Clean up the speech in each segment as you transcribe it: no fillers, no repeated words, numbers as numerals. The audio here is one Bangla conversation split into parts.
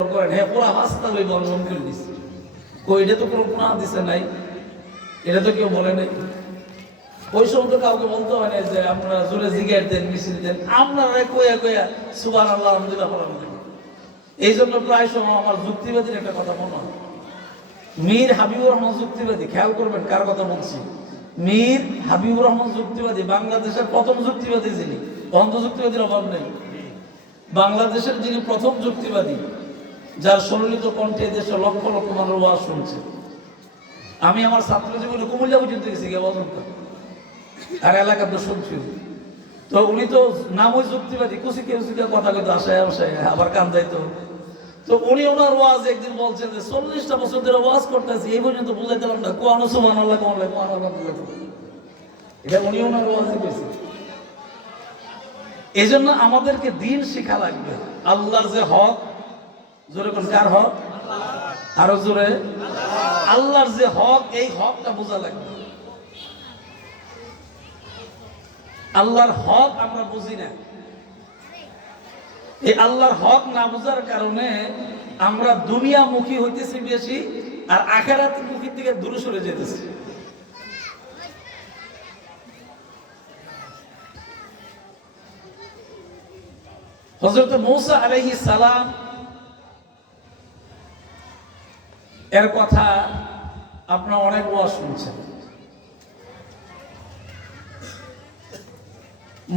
করেন হ্যাঁ পুরা হাসতা ওই বর্ণন করে দিচ্ছে কই এটা তো কোনো প্রমাণ দিছে নাই, এটা তো কেউ বলে নাই। ওই সময় তো কাউকে বলতে হয় না যে আপনারা জোরে জিগার দেন মিছিল দেন, আপনারা কইয়া কইয়া সুবহানাল্লাহ আলহামদুলিল্লাহ পড়ান। এই জন্য প্রায় সময় আমার যুক্তিবাদীর একটা কথা মনে হয়, মীর হাবিবুর রহমান যুক্তিবাদী, খেয়াল করবেন কার কথা বলছি। মীর হাবিবুর রহমান যুক্তিবাদী বাংলাদেশের প্রথম যুক্তিবাদী, যিনি অন্ধ যুক্তিবাদীর অভাব নেই, বাংলাদেশের যিনি প্রথম যুক্তিবাদী, যার সরলিত কণ্ঠে দেশে লক্ষ লক্ষ মানুষ ওয়াজ শুনছে। আমি আমার ছাত্র জীবনে কুমিল্লা পর্যন্ত গেছি গে পর্যন্ত, আর এলাকা তো শুনছি। তো উনি তো নামই যুক্তিবাদী, কুচিকে কুচিকে কথা কইতো আশায় আশায়, আবার কান যাইতো। তো উনি ওনার ওয়াজ একদিন বলছেন যে 40টা বছর ধরে ওয়াজ করতেছি, এই পর্যন্ত বুঝাই দিলাম না কোন সুবহানাল্লাহ কোন এটা উনি ওনার ওয়াজে কইছে। এই জন্য আমাদেরকে দিন শিখা লাগবে। আল্লাহর যে হক, জোরে কোন কার হক, আরো জোরে, আল্লাহর যে হক, এই হকটা বোঝা লাগবে। আল্লাহর হক আমরা বুঝি না, এই আল্লাহর হক না বোঝার কারণে আমরা দুনিয়ামুখী হইতেছি বেশি, আর আখিরাত মুখী থেকে দূরে সরে যেতেছি। হযরত মূসা আলাইহিস সালাম এর কথা আপনারা অনেক ওয়াজ শুনছেন।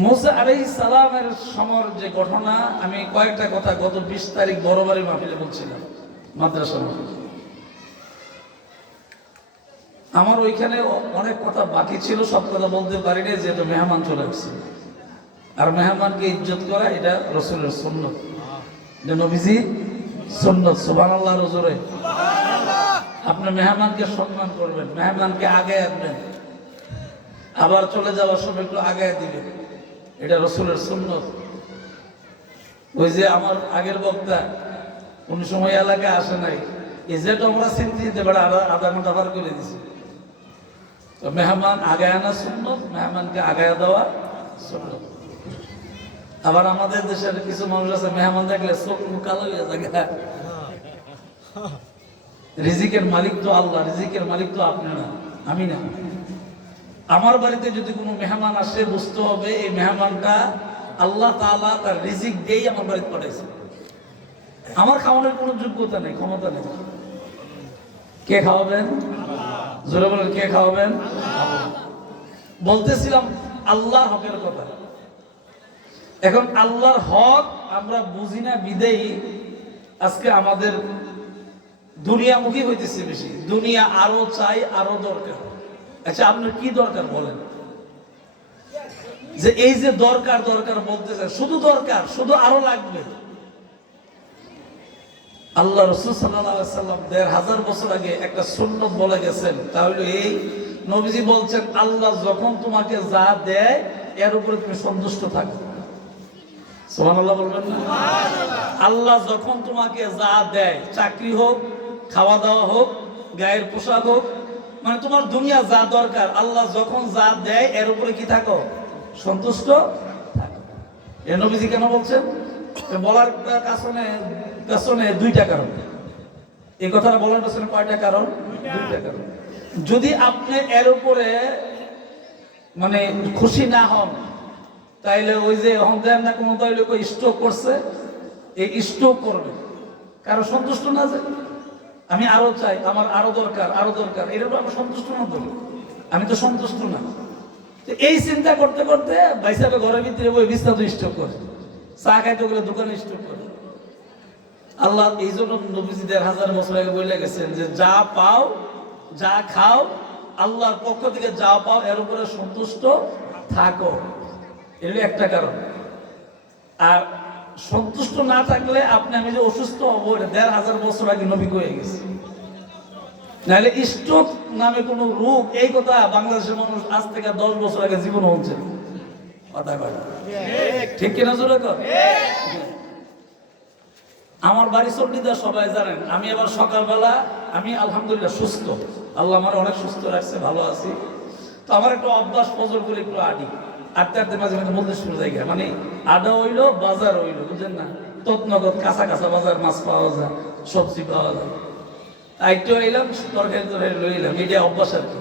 মূসা আলাইহিস সালামের সময়ের যে ঘটনা, আমি কয়েকটা কথা গত 20 তারিখ বড়বাড়ি মাহফিলে বলছিলাম, মাদ্রাসা মাহফিল। আমার ওইখানে অনেক কথা বাকি ছিল, সব কথা বলতে পারিনি, যেহেতু মেহমান চলে আসছে। আর মেহমানকে ইজ্জত করা এটা রাসূলের সুন্নাত, এটা নবীজির সুন্নাত। সুবহানাল্লাহ জোরে। আপনি মেহমানকে সম্মান করবেন, মেহমানকে আগে আনবেন, আবার চলে যাওয়ার সময় একটু আগে দিবেন, এটা রাসূলের সুন্নাত। ওই যে আমার আগের বক্তা কোন সময় এলাকায় আসে নাই, এই যে আমরা চিন্তি দিতে পারে আধা ঘন্টা পার করে দিছি। তো মেহমান আগে আনা সুন্নাত, মেহমানকে আগে দেওয়া সুন্নাত। আবার আমাদের দেশের কিছু মানুষ আছে, মেহমান দেখলে চোখ মুখ কালো হয়ে যায়। রিজিকের মালিক তো আল্লাহ, রিজিকের মালিক তো আপনি না, আমি না। আমার বাড়িতে যদি কোনো মেহমান আসে, বুঝতে হবে এই মেহমানটা আল্লাহ তাআলা তার রিজিক দিয়েই আমার বাড়িতে পাঠাইছে। আমার খাওয়ানোর কোনো যোগ্যতা নেই, ক্ষমতা নেই। কে খাওয়াবেন? জোরে বলেন, কে খাওয়াবেন? বলতেছিলাম আল্লাহর হকের কথা। এখন আল্লাহর হক আমরা বুঝি না বিদেই আজকে আমাদের দুনিয়ামুখী হইতেছে বেশি। দুনিয়া আরো চাই, আরো দরকার। আচ্ছা আপনার কি দরকার বলেন? যে এই যে দরকার দরকার বলতেছে, শুধু দরকার, শুধু আরো লাগবে। আল্লাহ রাসূল সাল্লাল্লাহু আলাইহি সাল্লাম ১৫০০ বছর আগে একটা সুন্নাত বলে গেছেন, তাহলে এই নবীজি বলছেন, আল্লাহ যখন তোমাকে যা দেয় এর উপরে তুমি সন্তুষ্ট থাকো। সুবহানাল্লাহ বলবেন না? আল্লাহ যখন তোমাকে যা দেয়, চাকরি হোক, খাওয়া দাওয়া হোক, গায়ের পোশাক হোক, মানে তোমার দুনিয়া যা দরকার, আল্লাহ যখন যা দেয় এর উপরে কি থাকো? সন্তুষ্ট থাকো। এ নবীজি কেন বলছেন? বলার পেছনে দুইটা কারণ। এই কথাটা বলার পেছনে কয়টা কারণ? দুইটা কারণ। যদি আপনি এর উপরে মানে খুশি না হন, তাইলে ওই যে দেন না কোনো তাইলে স্ট্রোক করছে, এই স্ট্রোক করবে, কারো সন্তুষ্ট না যে আমি আরো চাই, আমার আরো দরকার, আরো দরকার, এটা তো আমি সন্তুষ্ট না, তো আমি তো সন্তুষ্ট না। এই চিন্তা করতে করতে ভাইসাবে ঘরের ভিতরে বই বিস্তারিত স্ট্রোক করে, চা খাইতে গেলে দোকানে স্ট্রোক করে। আল্লাহ এই জন্য নবীজি ১৫০০ বছর আগে বলে গেছেন যে যা পাও, যা খাও, আল্লাহর পক্ষ থেকে যা পাও এর উপরে সন্তুষ্ট থাকো। এর একটা কারণ। আর সন্তুষ্ট না থাকলে আপনি আমি যে অসুস্থ হবো, ১৫০০ বছর আগে নবী কয়ে গেছে। নাহলে স্ট্রোক নামে কোন রোগ, এই কথা বাংলাদেশের মানুষ আজ থেকে ১০ বছর আগে জীবন হচ্ছে কথা কয়, ঠিক কিনা জোরে কর? আমার বাড়ি চণ্ডীদা সবাই জানেন। আমি আবার সকালবেলা, আমি আলহামদুলিল্লাহ সুস্থ, আল্লাহ আমার অনেক সুস্থ রাখছে, ভালো আছি। তো আমার একটা অভ্যাস, ফজর করে একটু আডি, আটতে আটতে মাঝে মাঝে মধ্যে শুরু জায়গা, মানে আডা হইলো বাজার হইলো, বুঝলেন না? তৎনগদ কাঁচা কাঁচা বাজার মাছ পাওয়া যায়, সবজি পাওয়া যায়। একটু এলাম তরকারি লইলাম, এটা অভ্যাস আর কি।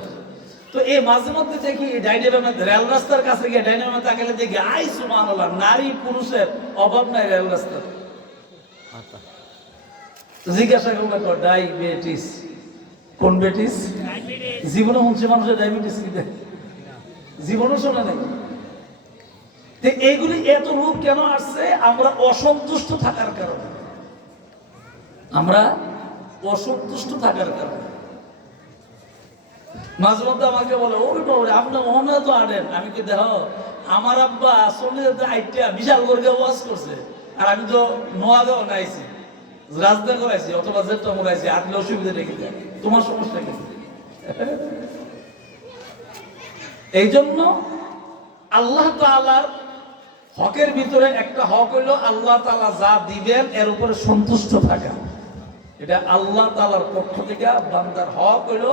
তো এই মাঝে মধ্যে দেখি ডাইনের মধ্যে রেল রাস্তার কাছে গিয়ে ডাইনের মধ্যে তাকালে দেখি আই সুবহানাল্লাহ, নারী পুরুষের অভাব নাই রেল রাস্তার। জিজ্ঞাসা করবো ডায়াবেটিস, কোন বেটিস? জীবনে শুনছে মানুষের ডায়াবেটিস কি দেয়, জীবনও শোনা নেই। এইগুলি এত রূপ কেন আসছে? আমরা অসন্তুষ্ট থাকার কারণে, আমরা অসন্তুষ্ট থাকার কারণে। মাঝে মধ্যে আমাকে বলে ওরে বাবরে আপনি মনে তো আনেন, আমি কি দেহ আমার আব্বা আসলে আইটা বিশাল করে ওয়াজ করছে, আর আমি তো নোয়াগাঁও নাইছি, রাজধানী করাইছি অথবা জেটটা মোড়াইছি, আটলে অসুবিধা রেখে যায়, তোমার সমস্যা কি? এই জন্য আল্লাহ তাআলার হকের ভিতরে একটা হক হইল আল্লাহ তাআলা যা দিবেন এর উপরে সন্তুষ্ট থাকা। এটা আল্লাহ তাআলার পক্ষ থেকে বান্দার হক হইল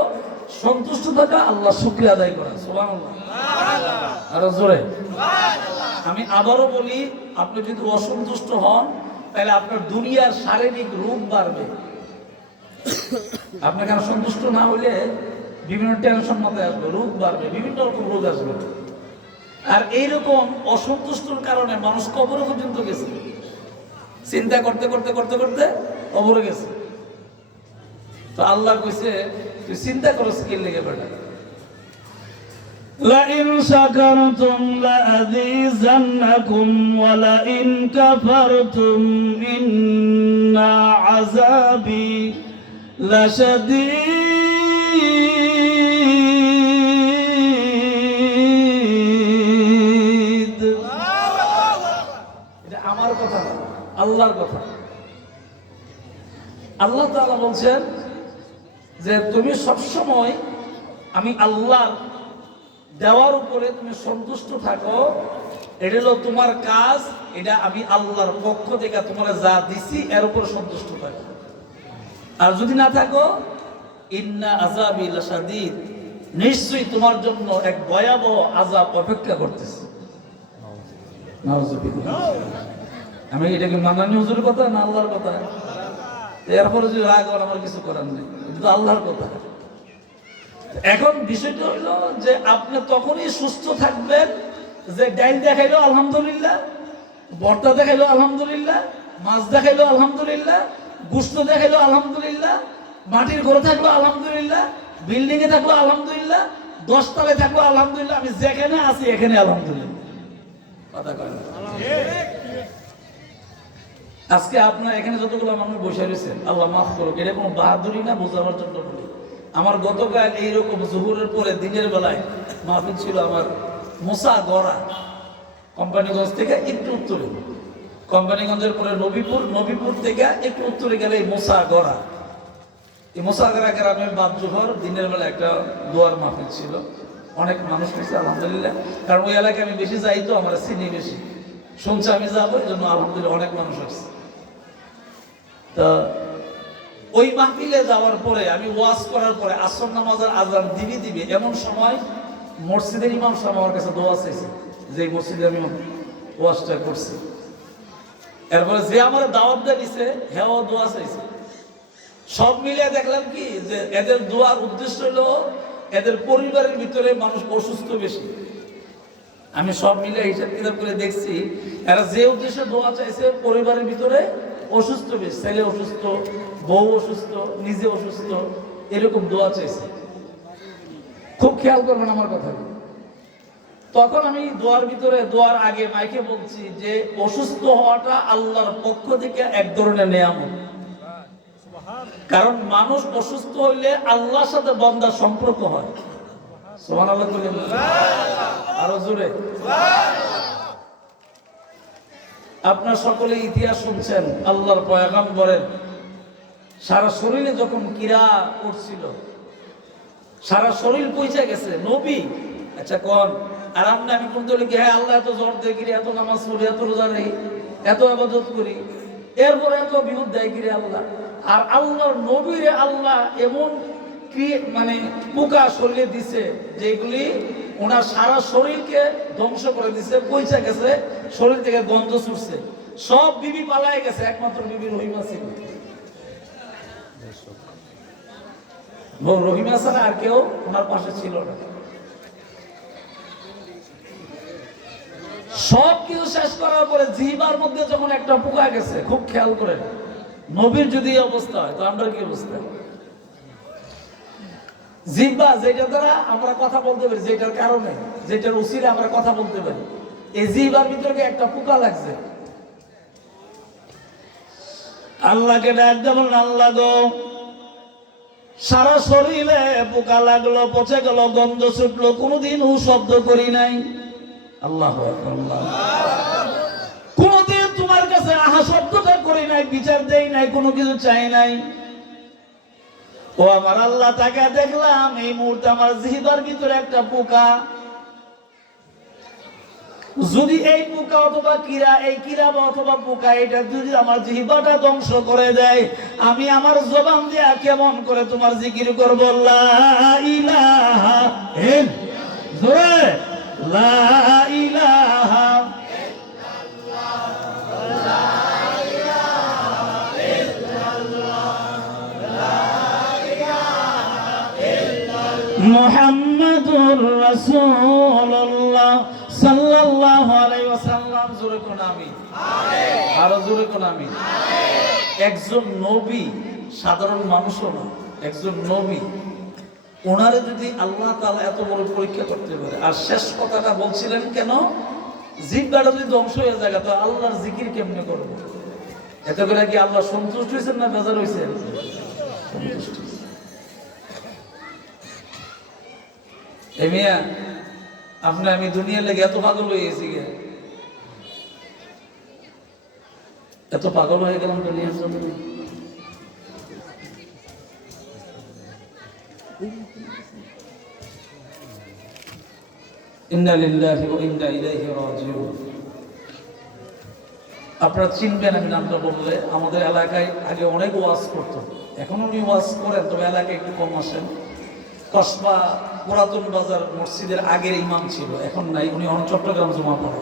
সন্তুষ্ট থাকা, আল্লাহ শুকরিয়া আদায় করা। সুবহানাল্লাহ, আরো জোরে সুবহানাল্লাহ। আমি আবারও বলি, আপনি যদি অসন্তুষ্ট হন তাহলে আপনার দুনিয়ার শারীরিক রূপ বাড়বে। আপনি কেন সন্তুষ্ট না হইলে বিভিন্ন টেনশন মাথায় আসবে, রোগ বাড়বে, বিভিন্ন রকম রোগ আসবে। আর এইরকম অসন্তুষ্টর কারণে মানুষ কবরে পর্যন্ত গেছে, চিন্তা করতে করতে করতে করতে কবরে গেছে। তো আল্লাহ কইছে তুই চিন্তা করস কি লেগে বেটা, لئن شكرتم لأزيدنكم ولئن كفرتم إن عذابي لشديد। এটা আমার কথা না, আল্লাহর কথা। আল্লাহ তাআলা বলছেন যে তুমি সবসময় আমি আল্লাহর দেওয়ার উপরে তুমি সন্তুষ্ট থাকো, এটা হলো তোমার কাজ। এটা আমি আল্লাহর পক্ষ থেকে তোমার যা দিছি এর উপরে সন্তুষ্ট থাকো। আর যদি না থাকো, ইন্না আযাবি লাশাদীদ, নিশ্চয়ই তোমার জন্য এক ভয়াবহ আযাব অপেক্ষা করতেছে। নাউযুবিল্লাহ। আমি এটা কি মাননীয় হুজুরের কথা না আল্লাহর কথা? এরপরে যদি রাগ হয় আমার কিছু করার নেই, কিন্তু আল্লাহর কথা। এখন বিষয়টা হইলো যে আপনি তখনই সুস্থ থাকবেন যে ডাইল দেখাইলো আলহামদুলিল্লাহ, ভর্তা দেখাইলো আলহামদুলিল্লাহ, মাছ দেখাইলো আলহামদুলিল্লাহ, গোশত দেখাইলো আলহামদুলিল্লাহ, মাটির ঘরে থাকলো আলহামদুলিল্লাহ, বিল্ডিং এ থাকলো আলহামদুলিল্লাহ, 10 তলায় থাকলো আলহামদুলিল্লাহ, আমি যেখানে আছি এখানে আলহামদুলিল্লাহ। কথা কয় আজকে আপনার এখানে যতগুলো মানুষ বসে রয়েছেন, আল্লাহ মাফ করুক, এটা কোনো বাহাদুরি না, বোঝাবার জন্য বলি। আমার গতকাল এইরকম জোহরের পরে দিনের বেলায় মাহফিল ছিল আমার মোসা গড়া, কোম্পানিগঞ্জ থেকে একটু উত্তরে, কোম্পানিগঞ্জের পরে নবীপুর, নবীপুর থেকে একটু উত্তরে গেলে এই মোসা গড়া। এই মোসা গড়া গ্রামের বাদ জোহর দিনের বেলা একটা দোয়ার মাহফিল ছিল, অনেক মানুষ হয়েছে আলহামদুলিল্লাহ। কারণ ওই এলাকায় আমি বেশি যাই, তো আমার চিনি বেশি, শুনছে আমি যাবো, এই জন্য আলহামদুলিল্লাহ অনেক মানুষ আসছে। তা ওই মাহফিলে যাওয়ার পরে আমি ওয়াজ করার পরে আসর নামাজের আজান দিবে এমন সময় মসজিদের ইমাম সাহেব আমার কাছে দোয়া চাইছে, যে মসজিদে আমি ওয়াজটা করছি। এরপরে যে আমার দাওয়াত দিয়েছে হেও দোয়া চাইছে। সব মিলিয়ে দেখলাম কি যে এদের দোয়ার উদ্দেশ্য হলো এদের পরিবারের ভিতরে মানুষ অসুস্থ বেশি। আমি সব মিলিয়ে হিসাব কিতাব করে দেখছি, এরা যে উদ্দেশ্যে দোয়া চাইছে পরিবারের ভিতরে অসুস্থ বেশি, ছেলে অসুস্থ, বউ অসুস্থ, নিজে অসুস্থ, এরকম দোয়া চাইছে। খুব খেয়াল করবেন আমার কথা। তখন আমি দোয়ার ভিতরে, দোয়ার আগে মাইকে বলছি যে অসুস্থ হওয়াটা আল্লাহর পক্ষ থেকে এক ধরনের নিয়ামত। কারণ মানুষ অসুস্থ হইলে আল্লাহর সাথে বান্দার সম্পর্ক হয়। সুবহানাল্লাহ, আরো জোরে। আপনার সকলে ইতিহাস শুনছেন, আল্লাহর পয়গম্বরের সারা শরীরে যখন কিরা করছিল, সারা শরীর পৌঁছে গেছে নবী। আচ্ছা কোন আর আমি কোন দলে কি, হ্যাঁ আল্লাহ এত জ্বর দেয় কিরে, এত নামাজ পড়ি, এত রোজা রাখি, এত ইবাদত করি, এরপরে এত বিপদ দেয় কিরে আল্লাহ। আর আল্লাহর নবীরে আল্লাহ এমন মানে পোকা শরীরে দিছে যেগুলি ওনার সারা শরীরকে ধ্বংস করে দিছে, পৌঁছে গেছে, শরীর থেকে গন্ধ ছুটছে। সব বিবি পালায় গেছে, একমাত্র বিবি রহিমা ছিল। রহিমা ছাড়া আর কেউ ওনার পাশে ছিল না। সব কিছু শেষ করার পরে জিহ্বার মধ্যে যখন একটা পোকা গেছে, খুব খেয়াল করেন, নবীর যদি এই অবস্থা হয় তো আমরা কি অবস্থা? জিহ্বা যেটা দ্বারা আমরা কথা বলতে পারি, যেটার কারণে, যেটার উসিলে আমরা কথা বলতে পারি, এই জিহ্বার ভিতরে একটা পোকা লাগছে। আল্লাহকে ডাক দেবেন, আল্লাহ গো, সারা শরীরে পোকা লাগলো, পচে গেল, গন্ধ ছুটলো, কোনোদিন ও শব্দ করি নাই। আল্লাহ কোনদিন তোমার কাছে আহা শব্দটা করি নাই, বিচার দেই নাই, কোনো কিছু চাই নাই। ও আমার আল্লাহ, তাকে দেখলাম এই মুহূর্তে আমার জিহ্বার ভিতরে একটা পোকা। যদি এই পোকা অথবা কিরা, এই কিরা বা অথবা পোকা, এটা যদি আমার জিহ্বাটা ধ্বংস করে দেয়, আমি আমার জবান দিয়া কেমন করে তোমার জিকির করবো? লা ইলাহা ইল্লাল্লাহ, লা ইলাহা মুহাম্মাদুর রাসূলুল্লাহ সাল্লাল্লাহু আলাইহি ওয়াসাল্লাম। জোরে কোন আমিন, আরো জোরে কোন আমিন। একজন নবী সাধারণ মানুষও না, একজন নবী, ওনারে যদি আল্লাহ তাআলা এত বড় পরীক্ষা করতে পারে। আর শেষ কথাটা বলছিলেন কেন? জিহ্বাটা যদি ধ্বংস হয়ে যায় তো আল্লাহর জিকির কেমনে করবো? এত করে কি আল্লাহ সন্তুষ্ট হয়েছেন না বেজার হয়েছেন? সন্তুষ্ট। এ মিয়া, আপনি আমি দুনিয়ার লেগে এত পাগল হয়ে গেছি গে, এত পাগল হয়ে গেলাম দুনিয়ার জন্য। ইন্না লিল্লাহি ওয়া ইন্না ইলাইহি রাজিউন। আপনারা চিনবেন আমি নামটা বললে। আমাদের এলাকায় আগে অনেক ওয়াজ করতো, এখন উনি ওয়াজ করেন, তবে এলাকায় একটু কম আসেন। কসবা পুরাতন বাজার মসজিদের আগের ইমাম ছিল, এখন নাই, উনি চট্টগ্রাম জমা পড়ে।